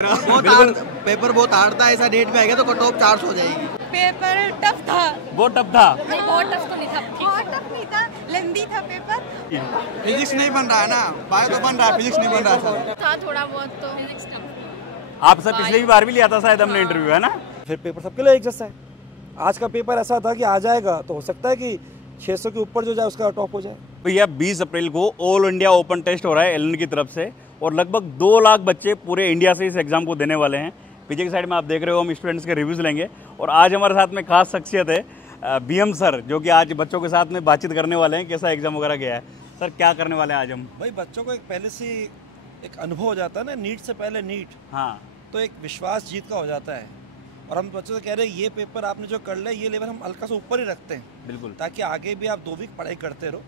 Paper बहुत hard था, ऐसा डेट में आएगा तो कट ऑफ 400 हो जाएगी। पेपर टफ था। बहुत टफ था। नहीं, बहुत टफ तो नहीं था, बहुत टफ नहीं था, लेंदी था पेपर। फिजिक्स नहीं बन रहा है ना, बायो तो बन रहा है, फिजिक्स नहीं बन रहा था थोड़ा बहुत तो। Physics tough. आप सब पिछली बार भी लिया था शायद हमने इंटरव्यू, है ना? फिर पेपर सबके लिए एक जैसा है। आज का पेपर ऐसा था कि आ जाएगा तो हो सकता है कि 600 के ऊपर जो जाए उसका टॉप हो जाए। भैया 20 अप्रैल को ऑल इंडिया ओपन टेस्ट हो रहा है एलन की तरफ से और लगभग 2 लाख बच्चे पूरे इंडिया से इस एग्जाम को देने वाले हैं। पीछे की साइड में आप देख रहे हो हम स्टूडेंट्स के रिव्यूज लेंगे और आज हमारे साथ में खास शख्सियत है बीएम सर, जो कि आज बच्चों के साथ में बातचीत करने वाले हैं कैसा एग्जाम वगैरह गया है। सर क्या करने वाले हैं आज हम? भाई बच्चों को एक पहले से एक अनुभव हो जाता है ना, नीट से पहले नीट, हाँ, तो एक विश्वास जीत का हो जाता है। और हम बच्चों से कह रहे हैं ये पेपर आपने जो कर लिया ये लेवल हम हल्का सा ऊपर ही रखते हैं, बिल्कुल, ताकि आगे भी आप 2 वीक पढ़ाई करते रहो।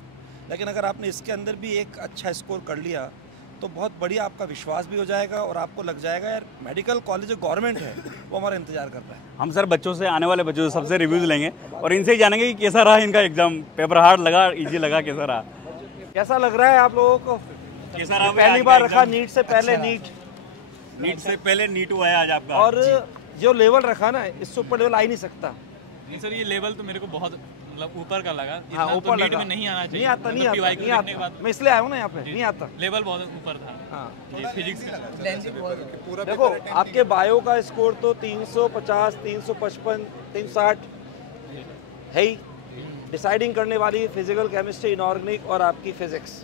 लेकिन अगर आपने इसके अंदर भी एक अच्छा स्कोर कर लिया तो बहुत बढ़िया आपका विश्वास भी हो जाएगा और आपको लग जाएगा यार मेडिकल कॉलेज जो गवर्नमेंट है वो हमारा इंतजार कर रहा है। हम सर बच्चों से, आने वाले बच्चों से सबसे रिव्यूज लेंगे और इनसे ही जानेंगे कि कैसा रहा इनका एग्जाम। पेपर हार्ड लगा, इजी लगा, कैसा रहा? कैसा लग रहा है आप लोगों को? कैसा रहा? पहली बार रखा नीट से पहले, नीट से पहले नीट हुआ है आज आपका। और जो लेवल रखा ना इससे ऊपर लेवल आ ही नहीं सकता। नहीं सर, ये लेवल तो मेरे को बहुत मतलब ऊपर का लगा। हाँ, ऊपर तो लगा। में नहीं आना चाहिए। नहीं आता, नहीं आता, नहीं आता। मैं इसलिए आया हूँ ना यहाँ पे, नहीं आता। लेवल बहुत ऊपर था। हाँ, फिजिक्स देखो आपके बायो का स्कोर तो 350, 355, 360 है ही। डिसाइडिंग करने वाली फिजिकल केमिस्ट्री, इनऑर्गेनिक और आपकी फिजिक्स।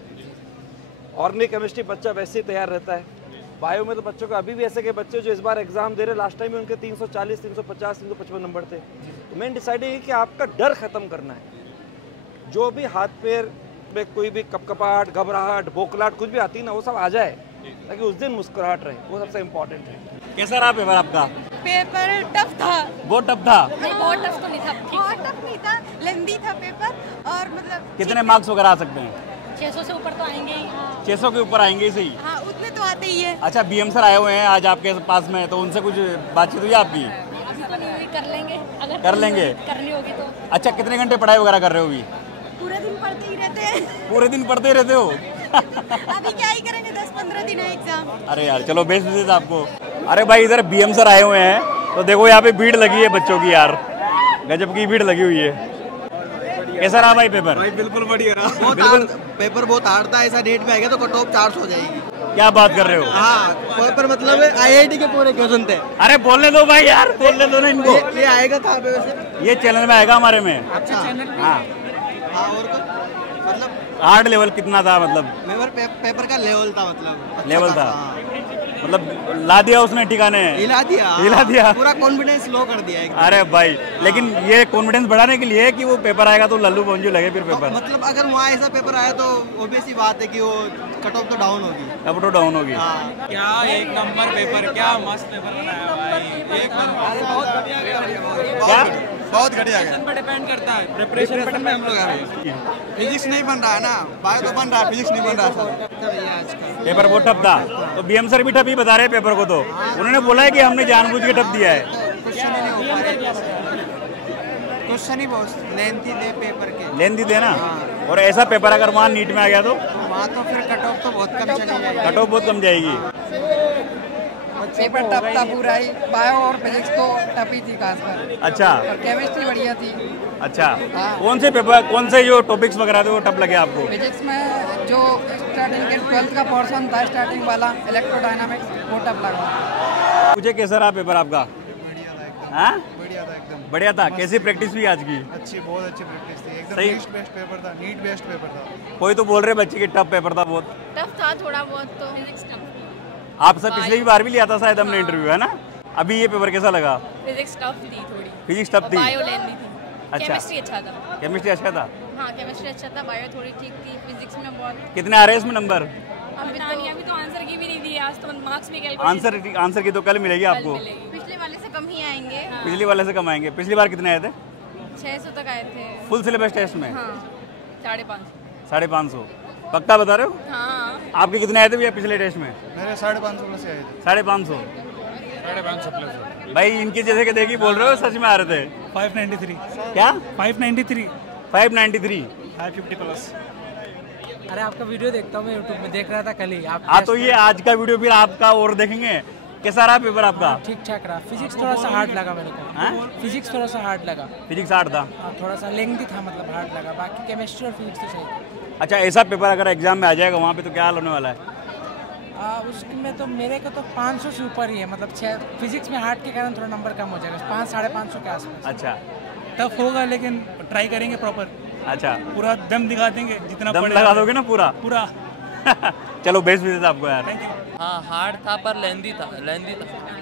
ऑर्गेनिक केमिस्ट्री बच्चा वैसे ही तैयार रहता है। बायो में तो बच्चों का अभी भी ऐसे के बच्चे जो इस बार एग्जाम दे रहे, लास्ट टाइम में उनके 340, 350, 355 नंबर थे। तो मेन डिसाइडिंग है कि आपका डर खत्म करना है। जो भी हाथ पैर में कोई भी कपकपाहट, घबराहट, बोखलाहट कुछ भी आती है ना, वो सब आ जाए ताकि उस दिन मुस्कुराहट रहे, वो सबसे इम्पोर्टेंट है। कैसा रहा पेपर आपका? पेपर टफ था। बहुत टफ था। नहीं, बहुत टफ तो नहीं था, बहुत टफ नहीं था, लेंदी था पेपर। और मतलब कितने मार्क्स वगैरह आ सकते हैं? 600 से ऊपर तो आएंगे ही। 600 के ऊपर आएंगे सही। हाँ, उतने तो आते ही है। अच्छा, बीएम सर आए हुए हैं आज आपके पास में, तो उनसे कुछ बातचीत हुई आपकी? अभी तो नहीं हुई, कर लेंगे अगर कर लेंगे, करनी होगी तो। अच्छा, कितने घंटे पढ़ाई वगैरह कर रहे हो अभी? पूरे दिन पढ़ते ही रहते हैं। पूरे दिन पढ़ते ही रहते हो? अभी क्या ही करेंगे, 10-15 दिन है एग्जाम। अरे यार चलो, बेस्ट विशेष आपको। अरे भाई इधर बीएम सर आए हुए हैं तो देखो यहाँ पे भीड़ लगी है बच्चों की, यार गजब की भीड़ लगी हुई है। कैसा रहा भाई पेपर? भाई बिल्कुल बढ़िया रहा। पेपर बहुत हार्ड था, ऐसा डेट में आएगा तो कट ऑफ 400 हो जाएगी। क्या बात कर रहे हो? हाँ, पेपर मतलब IIT के पूरे क्वेश्चन थे। अरे बोलने दो भाई, यार बोलने दो ना इनको। ये आएगा कहाँ पे वैसे? ये चैनल में आएगा हमारे में। अच्छा, हाँ, और कुछ मतलब हार्ड लेवल कितना था? मतलब पेपर का लेवल था, मतलब अच्छा लेवल खासा, था। हाँ। मतलब ला दिया उसने ठिकाने, हिला दिया, पूरा कॉन्फिडेंस लो कर दिया एकदम। अरे भाई लेकिन ये कॉन्फिडेंस बढ़ाने के लिए है कि वो पेपर आएगा तो लल्लू पंजू लगे फिर पेपर। मतलब अगर वहाँ ऐसा पेपर आया तो ऑब्वियस ही बात है कि वो कट ऑफ तो डाउन होगी, कब तो डाउन होगी। हाँ। क्या एक नंबर पेपर, क्या मस्त पेपर बनाया भाई, एक नंबर। क्या? बहुत घटिया गया। पर डिपेंड करता है, प्रिपरेशन में हम लोग अभी फिजिक्स नहीं बन रहा है ना, बायो तो बन रहा है, फिजिक्स नहीं बन रहा सर। पेपर बहुत टफ था, तो बीएम सर भी टफ ही बता रहे हैं पेपर को। तो उन्होंने बोला है कि हमने जानबूझ के टफ दिया है। क्वेश्चन ही बहुत लेंथी थे पेपर के, लेंथी थे ना। और ऐसा पेपर अगर वहाँ नीट में आ गया तो वहाँ तो फिर कट ऑफ तो बहुत कम चली जाएगी। कट ऑफ बहुत कम जाएगी। पेपर टफ था पूरा ही, बायो और फिजिक्स तो टफ ही थी खासकर। अच्छा, और केमिस्ट्री बढ़िया थी। अच्छा, हाँ। कौन से पेपर, कौन से जो टॉपिक्स वगैरह थे वो टफ लगे आपको? फिजिक्स में जो स्टार्टिंग के 12th का पोर्शन था, स्टार्टिंग वाला इलेक्ट्रोडायनामिक्स, वो टफ लगा। मुझे कैसा रहा पेपर आपका? हाँ, बढ़िया था एकदम, बढ़िया था। कैसी प्रैक्टिस हुई आज की? अच्छी, बहुत अच्छी प्रैक्टिस थी एकदम। सही। नीट बेस्ट पेपर था, नीट बेस्ट पेपर था। कोई तो बोल रहे बच्चे की टफ पेपर था बहुत। टफ था थोड़ा बहुत तो। Physics tough. आप सब पिछली बार भी लिया था शायद हमने इंटरव्यू, है ना? अभी ये पेपर कैसा लगा? फिजिक्स टफ थी थोड़ी, फिजिक्स टफ थी। बायो लेंदी थी। अच्छा, केमिस्ट्री अच्छा था। केमिस्ट्री अच्छा था। हाँ, केमिस्ट्री अच्छा था, बायो थोड़ी ठीक थी, फिजिक्स में बहुत। कितने आ रहे हैं इसमें नंबर? अभी तो आंसर की भी नहीं दी, आज तो मार्क्स भी कैलकुलेट। आंसर की तो कल मिलेगी आपको। पिछले वाले से कम ही आएंगे। पिछली वाले से कम आएंगे। पिछली बार कितने आए थे? 600 तक आए थे फुल सिलेबस टेस्ट में। हाँ, 550। 550 पक्का बता रहे हो? हाँ। आपके कितने आए थे भैया पिछले टेस्ट में? मेरे 550 प्लस आए थे। 550? 550 प्लस भाई इनके जैसे के देखी बोल रहे हो, सच में आ रहे थे? 593। क्या? 593। 593? 550 प्लस। अरे आपका वीडियो देखता हूँ मैं यूट्यूब में, देख रहा था कल ही आप। हाँ, तो ये आज का वीडियो फिर आपका और देखेंगे कैसा रहा पेपर आपका? ठीक ठाक रहा। फिजिक्स थोड़ा सा हार्ड लगा मेरे को। हाँ? फिजिक्स थोड़ा सा हार्ड लगा। फिजिक्स हार्ड था? हाँ, थोड़ा सा लेंथी था, मतलब हार्ड लगा। बाकी केमिस्ट्री और फिजिक्स तो सही था। अच्छा, ऐसा पेपर अगर एग्जाम में आ जाएगा वहाँ पे तो क्या हाल होने वाला है? उसमें तो मेरे को तो 500 से ऊपर ही है, मतलब फिजिक्स में हार्ड के कारण थोड़ा नंबर कम हो जाएगा, 500-550 के आसपास। अच्छा, टफ होगा लेकिन ट्राई करेंगे प्रॉपर। अच्छा, पूरा दम दिखा देंगे जितना दम लगा दोगे ना पूरा? पूरा। चलो बेस्ट विशेष आपको यार। Thank you. हाँ, हार्ड था पर लेंदी था।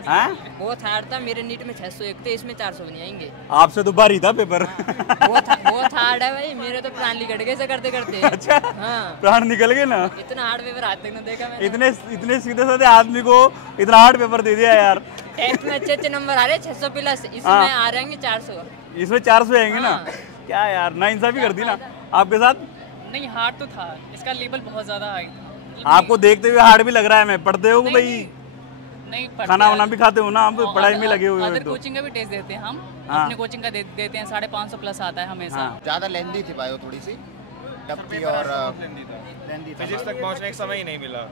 हाँ? बहुत हार्ड था। मेरे नीट में 601 थे, इसमें 400 नहीं आएंगे। आपसे तो भारी था पेपर। बहुत हार्ड है भाई, मेरे तो प्राण निकल गए ऐसे करते करते। अच्छा, हाँ, प्राण निकल गए ना? इतना हार्ड पेपर आज तक ना देखा मैंने। इतने सीधे साधे आदमी को इतना हार्ड पेपर दे दिया यार। टेस्ट में अच्छे नंबर आ रहे 600 प्लस, इसमें आ रहेंगे 400। इसमें 400 आएंगे ना? क्या यार, ना इंसाफी कर दी ना आपके साथ। नहीं, हार्ड तो था, इसका लेवल बहुत ज्यादा हाई था। आपको देखते हुए हार्ड भी लग रहा है। मैं पढ़ते हो भाई? नहीं, खाना वाना भी खाते हो ना? हम तो पढ़ाई में लगे हुए हो। अदर कोचिंग का भी टेस्ट देते हैं हम। हाँ। अपने कोचिंग का देते हैं, 550 प्लस आता है हमेशा। हाँ। ज़्यादा लेंदी थी बायो, थोड़ी सी टफ थी और फिजिक्स तक पहुंचने का समय ही नहीं मिला।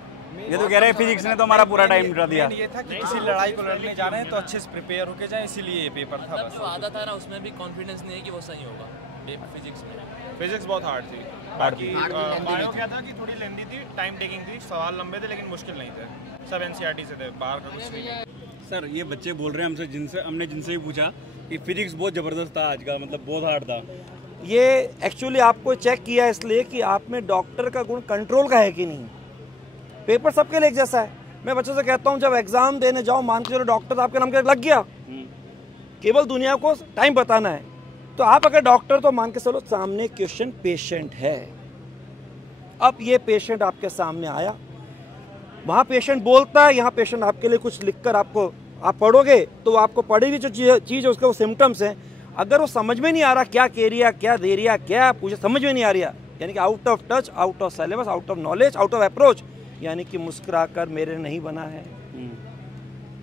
ये तो कह रहे हैं फिजिक्स ने तो हमारा पूरा टाइम निकाल दिया। ये था कि किसी लड़ाई को लड़ने जा रहे हैं तो अच्छे से प्रिपेयर होके जाए, इसीलिए ये पेपर था बस। जो आदत है ना, उसमें भी कॉन्फिडेंस नहीं है कि वो सही होगा। फिजिक्स में फिजिक्स बहुत हार्ड थी। बाकी बायो क्या था कि थोड़ी लेंदी थी, टाइम टेकिंग थी, सवाल लंबे थे लेकिन मुश्किल नहीं थे। सब एनसीईआरटी से थे, बाहर का कुछ नहीं। सर, ये बच्चे बोल रहे हैं हमने जिनसे भी पूछा कि फिजिक्स बहुत ज़बरदस्त था आज का, मतलब बहुत हार्ड था। ये एक्चुअली आपको चेक किया इसलिए कि आप में डॉक्टर का गुण कंट्रोल का है कि नहीं। पेपर सबके लिए एक जैसा है। मैं बच्चों से कहता हूँ जब एग्जाम देने जाओ, मान के चलो डॉक्टर आपके नाम के लग गया, केवल दुनिया को टाइम बताना है, तो आप अगर डॉक्टर तो मान के चलो सामने क्वेश्चन पेशेंट है। अब ये पेशेंट आपके सामने आया, वहाँ पेशेंट बोलता है, यहाँ पेशेंट आपके लिए कुछ लिखकर आपको आप पढ़ोगे तो आपको पढ़ी हुई जो चीज़ है उसके वो सिम्टम्स हैं, अगर वो समझ में नहीं आ रहा क्या कह रिया, क्या दे रिया, क्या पूछे, समझ में नहीं आ रहा, यानी कि out of touch, out of syllabus, out of knowledge, out of approach, यानी कि मुस्कुरा कर मेरे नहीं बना है।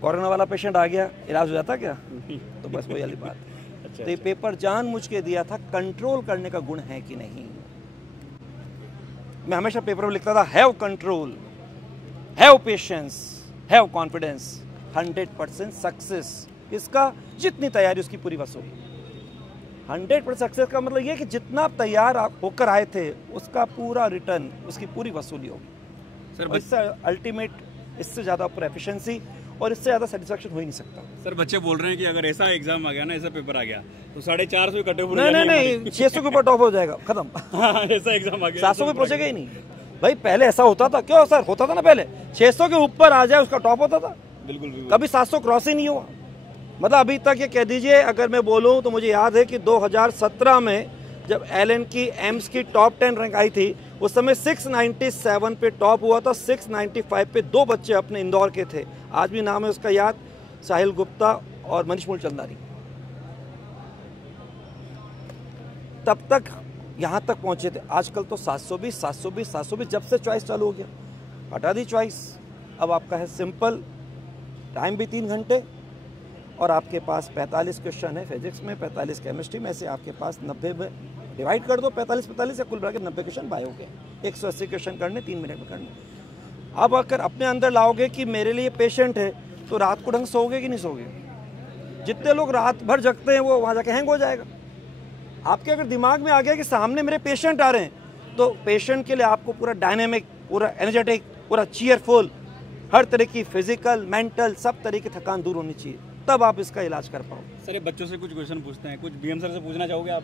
कोरोना वाला पेशेंट आ गया, इलाज हो जाता क्या? तो बस वही वाली बात। अच्छा, तो ये पेपर जानबूझ के दिया था, कंट्रोल करने का गुण है कि नहीं। मैं हमेशा पेपर में लिखता था have control, have patience, have confidence, 100% success. इसका जितनी तैयारी उसकी पूरी वसूली। 100% सक्सेस का मतलब ये कि जितना आप तैयार होकर आए थे उसका पूरा रिटर्न, उसकी पूरी वसूली होगी। सर, इससे अल्टीमेट, इससे ज़्यादा ऊपर एफिशिएंसी और इससे ज़्यादा सेटिस्फैक्शन हो ही नहीं सकता। सर, बच्चे बोल रहे हैं कि अगर ऐसा एग्जाम आ गया ना, ऐसा पेपर आ गया तो 450 कटे हुए। नहीं, 600 के ऊपर टॉप हो जाएगा, खत्म। ऐसा एग्जाम आ गया 700 पे पहुंचेगा ही नहीं भाई। पहले ऐसा होता था, क्यों सर? होता था ना पहले 600 के ऊपर आ जाए उसका टॉप होता था। बिल्कुल। कभी 700 क्रॉस ही नहीं हुआ। मतलब अभी तक ये कह दीजिए, अगर मैं बोलूं तो मुझे याद है कि 2017 में जब एलन की एम्स की टॉप 10 रैंक आई थी, उस समय 697 पे टॉप हुआ था। 695 पे 2 बच्चे अपने इंदौर के थे, आज भी नाम है उसका याद, साहिल गुप्ता और मनीष मूलचंदानी। तब तक यहाँ तक पहुँचे थे। आजकल तो 720 जब से चॉइस चालू हो गया, हटा दी चॉइस। अब आपका है सिंपल, टाइम भी 3 घंटे और आपके पास 45 क्वेश्चन है फिजिक्स में, 45 केमिस्ट्री में से आपके पास 90 में डिवाइड कर दो, 45 या कुल मिला के 90 क्वेश्चन बायो के। 180 क्वेश्चन करने 3 मिनट में करने। अब अगर अपने अंदर लाओगे कि मेरे लिए पेशेंट है, तो रात को ढंग सोओगे कि नहीं सोओगे? जितने लोग रात भर जगते हैं वो वहाँ जाके हैंग हो जाएगा। आपके अगर दिमाग में आ गया कि सामने मेरे पेशेंट आ रहे हैं, तो पेशेंट के लिए आपको पूरा डायनेमिक, पूरा एनर्जेटिक, पूरा चीयरफुल, हर तरह की फिजिकल, मेंटल, सब तरह की थकान दूर होनी चाहिए, तब आप इसका इलाज कर पाओ। सर, ये बच्चों से कुछ क्वेश्चन पूछते हैं, कुछ बीएम सर से पूछना चाहोगे आप?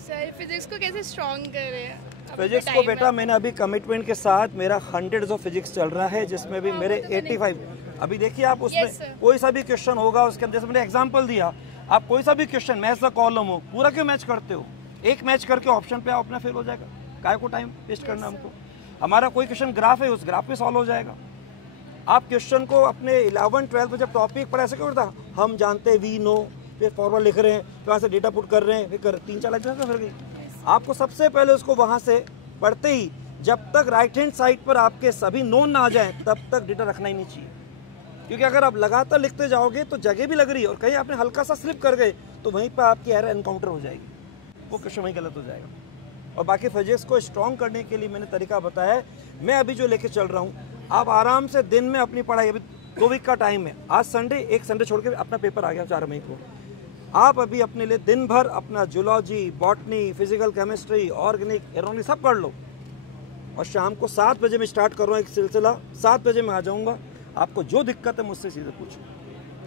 सर, फिजिक्स को कैसे स्ट्रॉन्ग कर रहे हैं? फिजिक्स को बेटा मैंने अभी कमिटमेंट के साथ, मेरा 100 ऑफ फिजिक्स चल रहा है, जिसमें भी मेरे 85। अभी देखिए आप उसमें कोई सा भी क्वेश्चन होगा उसके अंदर, जैसे मैंने एग्जांपल दिया, आप कोई सा भी क्वेश्चन मैच द कॉलम हो, पूरा क्यों मैच करते हो? एक मैच करके ऑप्शन पे आओ, अपना फेल हो जाएगा। काय को टाइम वेस्ट करना हमको? हमारा कोई क्वेश्चन ग्राफ है, उस ग्राफ पे सॉल्व हो जाएगा। आप क्वेश्चन को अपने 11-12 में जब टॉपिक पढ़ा, ऐसे क्यों करता, हम जानते हैं, वी नो, फिर फॉर्मूला लिख रहे हैं, फिर वहाँ से डेटा पुट कर रहे हैं, फिर 3-4 लाइन फिर गई। आपको सबसे पहले उसको वहाँ से पढ़ते ही, जब तक राइट हैंड साइड पर आपके सभी नोन ना आ जाए, तब तक डेटा रखना ही नहीं चाहिए। क्योंकि अगर आप लगातार लिखते जाओगे तो जगह भी लग रही है और कहीं आपने हल्का सा स्लिप कर गए तो वहीं पर आपकी एरर एनकाउंटर हो जाएगी, वो क्वेश्चन वहीं गलत हो जाएगा। और बाकी फिजिक्स को स्ट्रॉन्ग करने के लिए मैंने तरीका बताया है। मैं अभी जो लेके चल रहा हूँ, आप आराम से दिन में अपनी पढ़ाई, अभी 2 वीक का टाइम है। आज संडे, एक संडे छोड़ के अपना पेपर आ गया 4 मई को। आप अभी अपने लिए दिन भर अपना zoology, botany, physical chemistry, organic, aeronomic सब कर लो और शाम को 7 बजे में स्टार्ट कर रहा हूँ एक सिलसिला। 7 बजे मैं आ जाऊँगा। आपको जो दिक्कत है मुझसे सीधे पूछो।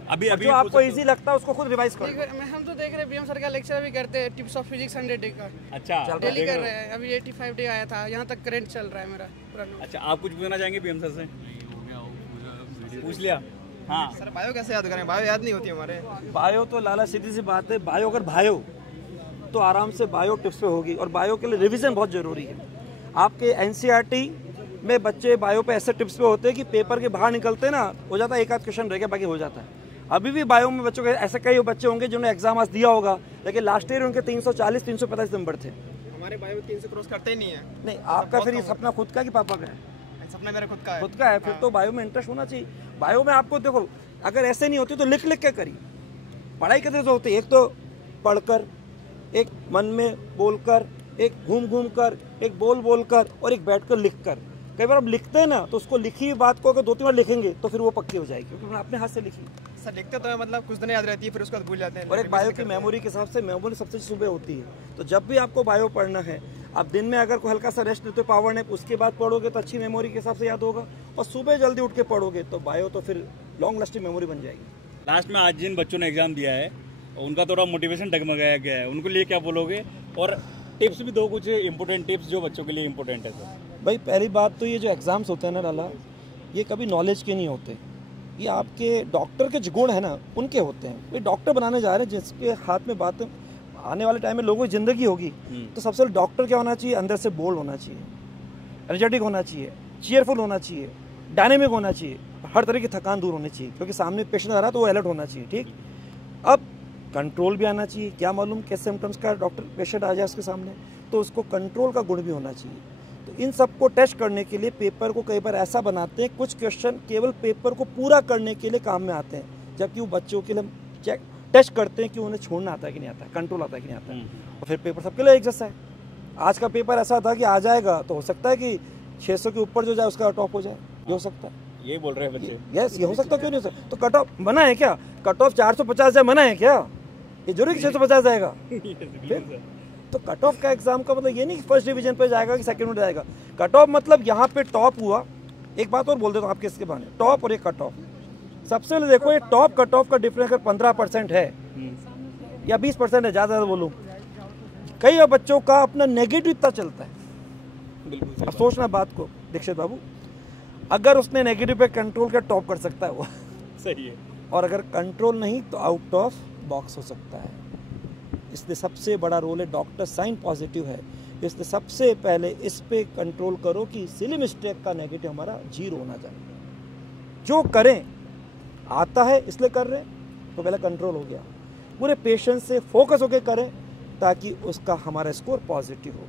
अभी जो आपको इजी लगता है उसको खुद रिवाइज करो। हम तो देख रहे हैं बीएम सर का लेक्चर भी करते हैं, टिप्स ऑफ फिजिक्स 100 डे का। अच्छा, डेली कर रहे हैं। अभी 85 डे आया था, यहाँ तक करंट चल रहा है मेरा पूरा। अच्छा, आप कुछ पूछना चाहेंगे बीएम सर से? पूछ लिया। हाँ सर, बायो कैसे याद करें? बायो याद नहीं होती हमारे। बायो तो लाला सीधी सी बात है, बायो अगर बायो तो आराम से बायो टिप्स पे होगी और बायो के लिए रिवीजन बहुत जरूरी है। आपके एनसीईआरटी में बच्चे बायो पे ऐसे टिप्स पे होते हैं कि पेपर के बाहर निकलते ना हो जाता है, एक आध क्वेश्चन रह गया, बाकी हो जाता है। अभी भी बायो में बच्चों के ऐसे कई बच्चे होंगे जिन्होंने एग्जाम आज दिया होगा, लेकिन लास्ट ईयर उनके 340-345 नंबर थे। हमारे बायो 300 क्रॉस करते ही नहीं है। नहीं, आपका फिर ये सपना खुद का कि पापा का है? सपना मेरा खुद का है। खुद का है, फिर तो बायो में इंटरेस्ट होना चाहिए। बायो में आपको देखो, अगर ऐसे नहीं होती तो लिख लिख के करिए। पढ़ाई कैसे होती है? एक तो पढ़कर, एक मन में बोलकर, एक घूम घूम कर, एक बोल बोल कर और एक बैठ कर लिख कर। कई बार आप लिखते हैं ना तो उसको लिखी हुई बात को अगर 2-3 बार लिखेंगे तो फिर वो पक्की हो जाएगी, क्योंकि अपने हाथ से लिखी। सर, लिखते तो है, मतलब कुछ दिन याद रहती है, फिर उसके बाद भूल जाते हैं। और एक बायो की मेमोरी के हिसाब से मेमोरी सबसे सुबह होती है। तो जब भी आपको बायो पढ़ना है, आप दिन में अगर कोई हल्का सा रेस्ट लेते हो, पावर नैप, उसके बाद पढ़ोगे तो अच्छी मेमोरी के हिसाब से याद होगा। और सुबह जल्दी उठ के पढ़ोगे तो बायो तो फिर लॉन्ग लास्टिंग मेमोरी बन जाएगी। लास्ट में आज जिन बच्चों ने एग्जाम दिया है उनका थोड़ा मोटिवेशन डगमगाया गया है, उनको लिए क्या बोलोगे? और टिप्स भी दो, कुछ इंपॉर्टेंट टिप्स जो बच्चों के लिए इंपॉर्टेंट है। सर भाई, पहली बात तो ये जो एग्ज़ाम्स होते हैं ना लाला, ये कभी नॉलेज के नहीं होते। ये आपके डॉक्टर के जो गुण है ना उनके होते हैं। ये डॉक्टर बनाने जा रहे हैं जिसके हाथ में बात आने वाले टाइम में लोगों की ज़िंदगी होगी, तो सबसे पहले डॉक्टर क्या होना चाहिए? अंदर से बोल्ड होना चाहिए, एनर्जेटिक होना चाहिए, चीयरफुल होना चाहिए, डायनेमिक होना चाहिए, हर तरह की थकान दूर होनी चाहिए, क्योंकि सामने पेशेंट आ रहा है तो वो अलर्ट होना चाहिए। ठीक, अब कंट्रोल भी आना चाहिए। क्या मालूम कैसे सिम्टम्स का डॉक्टर पेशेंट आ जाए उसके सामने, तो उसको कंट्रोल का गुण भी होना चाहिए। तो इन सबको टेस्ट करने के लिए पेपर को कई बार ऐसा बनाते हैं, कुछ क्वेश्चन केवल पेपर को पूरा करने के लिए काम में आते हैं, जबकि वो बच्चों के लिए चेक टेस्ट करते हैं कि उन्हें छोड़ना आता है कि नहीं आता है, कंट्रोल आता है कि नहीं आता है। और फिर पेपर सबके लिए एक जैसा है। आज का पेपर ऐसा था कि आ जाएगा तो हो सकता है कि 600 के ऊपर जो जाए उसका कट ऑफ हो जाए, ये हो सकता है। ये बोल रहे हैं बच्चे? यस, ये हो सकता है, क्यों नहीं हो सकता? तो कट ऑफ मना है क्या? कट ऑफ 450 जाए मना है क्या? ये जरूरी 650 जाएगा? तो कट ऑफ का एग्जाम का मतलब ये नहीं कि फर्स्ट डिवीजन पे जाएगा कि सेकंड में जाएगा। कट ऑफ मतलब यहाँ पे टॉप हुआ। एक बात और बोल देता हूँ आपके इसके बहाने, टॉप और ये कट ऑफ, सबसे पहले देखो ये टॉप कट ऑफ का डिफरेंस अगर 15% है या 20% है, ज़्यादा बोलूँ, कई बच्चों का अपना नेगेटिव इतना चलता है। अब सोचना बात को दीक्षित बाबू, अगर उसने नेगेटिव पे कंट्रोल कर टॉप कर सकता है वो, सही है, और अगर कंट्रोल नहीं तो आउट ऑफ बॉक्स हो सकता है। इसलिए सबसे बड़ा रोल है डॉक्टर साइन पॉजिटिव है, इसलिए सबसे पहले इस पे कंट्रोल करो कि सिली मिस्टेक का नेगेटिव हमारा 0 होना चाहिए। जो करें आता है इसलिए कर रहे हैं तो पहले कंट्रोल हो गया। पूरे पेशेंस से फोकस होकर करें ताकि उसका हमारा स्कोर पॉजिटिव हो।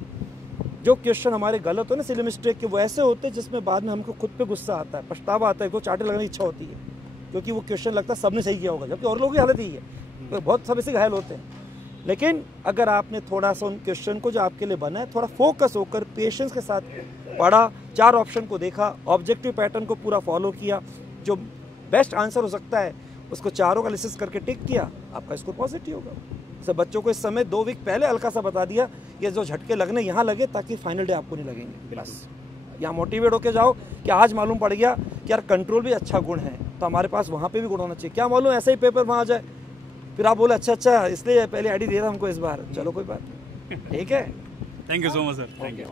जो क्वेश्चन हमारे गलत हो ना सिली मिस्टेक के, वो ऐसे होते हैं जिसमें बाद में हमको खुद पे गुस्सा आता है, पछतावा आता है, को चाटे लगने की इच्छा होती है, क्योंकि वो क्वेश्चन लगता है सबने सही किया होगा, जबकि और लोगों की हालत ही है, तो बहुत सब इसे घायल होते हैं। लेकिन अगर आपने थोड़ा सा उन क्वेश्चन को जो आपके लिए बना है थोड़ा फोकस होकर पेशेंस के साथ पढ़ा, 4 ऑप्शन को देखा, ऑब्जेक्टिव पैटर्न को पूरा फॉलो किया, जो बेस्ट आंसर हो सकता है उसको चारों का लिस्ट करके टिक किया, आपका स्कोर पॉजिटिव होगा। सब बच्चों को इस समय 2 वीक पहले हल्का सा बता दिया, ये जो झटके लगने यहाँ लगे ताकि फाइनल डे आपको नहीं लगेंगे। बस यहाँ मोटिवेट होके जाओ कि आज मालूम पड़ गया कि यार कंट्रोल भी अच्छा गुण है, तो हमारे पास वहाँ पे भी गुण होना चाहिए। क्या मालूम ऐसे ही पेपर वहाँ आ जाए, फिर आप बोले अच्छा इसलिए पहले आईडी दे रहा हमको इस बार, चलो कोई बात नहीं, ठीक है। Thank you so much sir, thank you.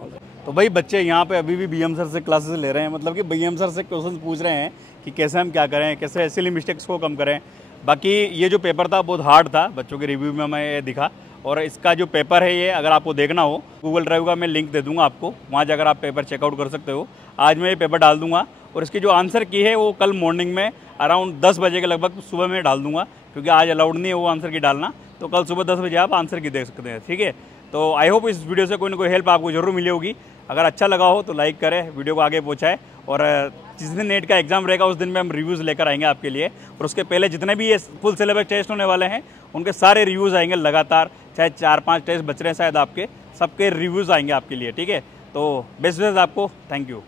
तो भाई बच्चे यहाँ पे अभी भी बीएम सर से क्लासेस ले रहे हैं, मतलब कि बीएम सर से क्वेश्चन पूछ रहे हैं कि कैसे हम क्या करें, कैसे सिली मिस्टेक्स को कम करें। बाकी ये जो पेपर था बहुत हार्ड था, बच्चों के रिव्यू में हमें ये दिखा, और इसका जो पेपर है ये अगर आपको देखना हो गूगल ड्राइव का मैं लिंक दे दूंगा आपको, वहाँ जाकर आप पेपर चेकआउट कर सकते हो। आज मैं ये पेपर डाल दूंगा और इसकी जो आंसर की है वो कल मॉर्निंग में अराउंड 10 बजे के लगभग सुबह में डाल दूंगा, क्योंकि आज अलाउड नहीं है वो आंसर की डालना, तो कल सुबह 10 बजे आप आंसर की देख सकते हैं, ठीक है। तो आई होप इस वीडियो से कोई ना कोई हेल्प आपको जरूर मिली होगी। अगर अच्छा लगा हो तो लाइक करें, वीडियो को आगे पहुँचाएं, और जिस दिन नेट का एग्जाम रहेगा उस दिन में हम रिव्यूज़ लेकर आएंगे आपके लिए, और उसके पहले जितने भी ये फुल सिलेबस टेस्ट होने वाले हैं उनके सारे रिव्यूज़ आएंगे लगातार, चाहे 4-5 टेस्ट बच रहे हैं शायद आपके, सबके रिव्यूज़ आएंगे आपके लिए, ठीक है। तो बेस्ट विशेस आपको, थैंक यू।